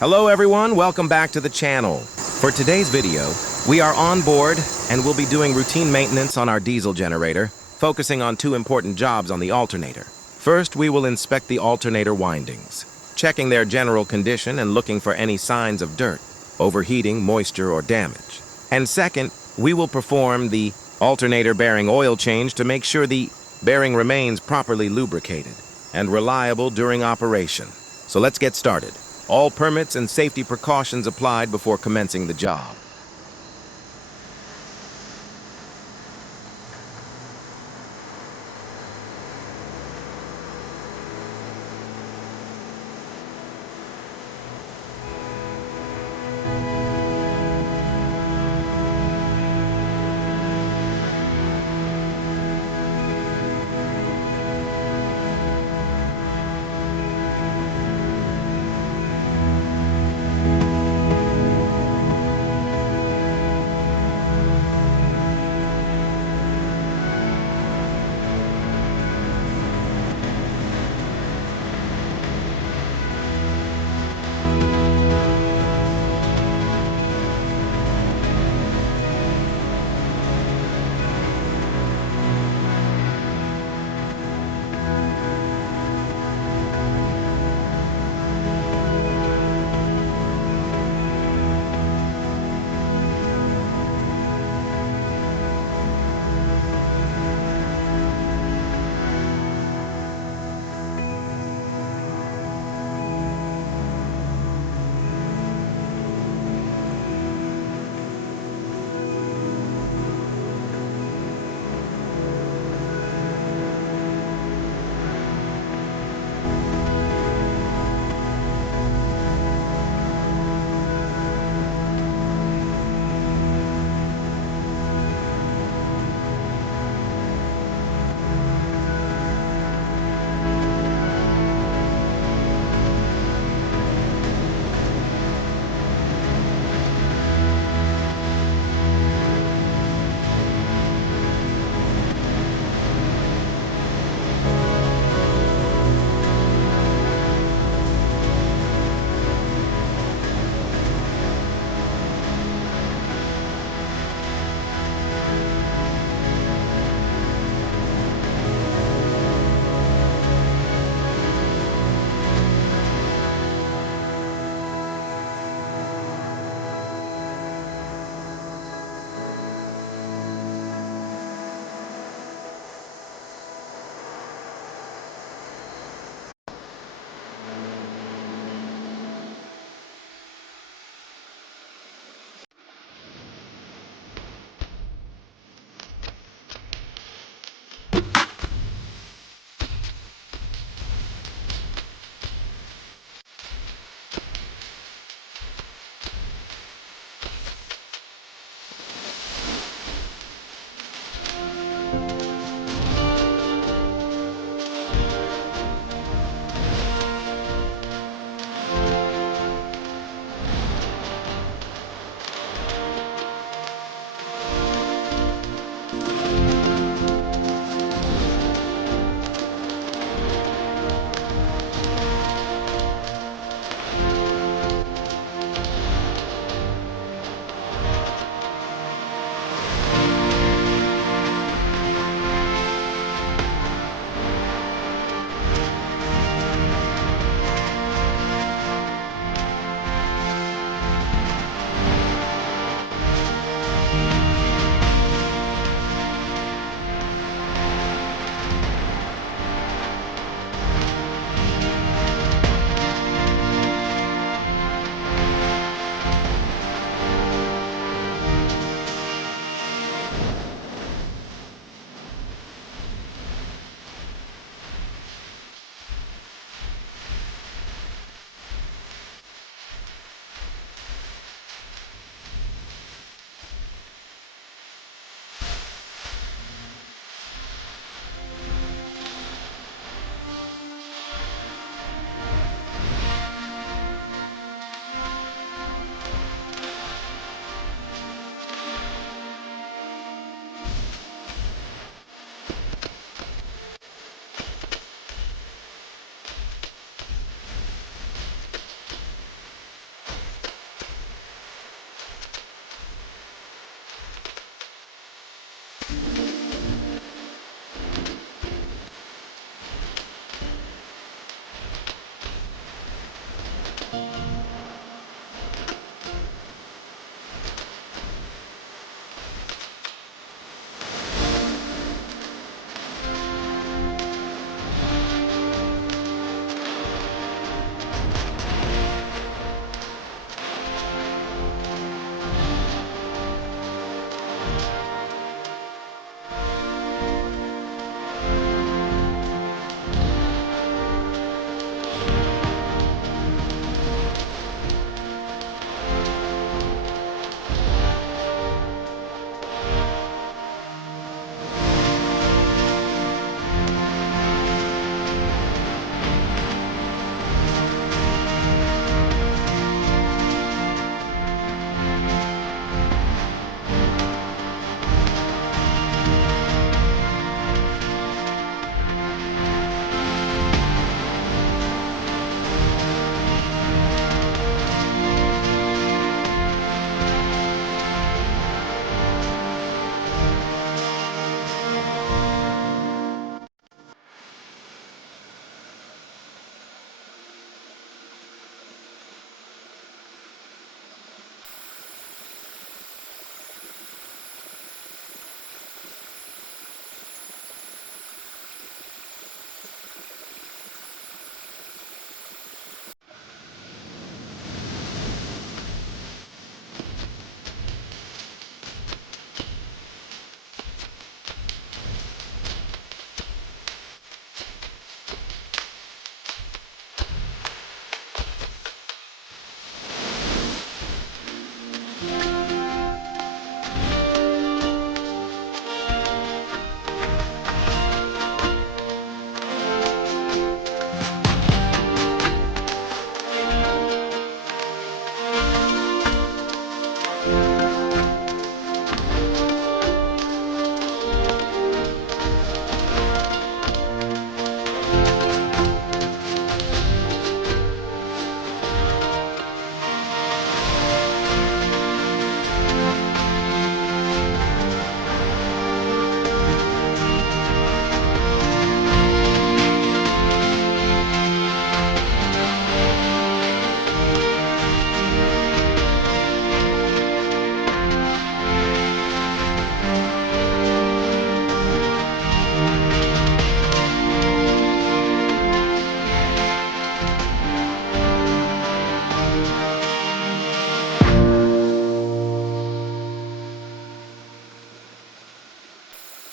Hello everyone, welcome back to the channel. For today's video, we are on board and we'll be doing routine maintenance on our diesel generator, focusing on two important jobs on the alternator. First, we will inspect the alternator windings, checking their general condition and looking for any signs of dirt, overheating, moisture, or damage. And second, we will perform the alternator bearing oil change to make sure the bearing remains properly lubricated and reliable during operation. So let's get started. All permits and safety precautions applied before commencing the job.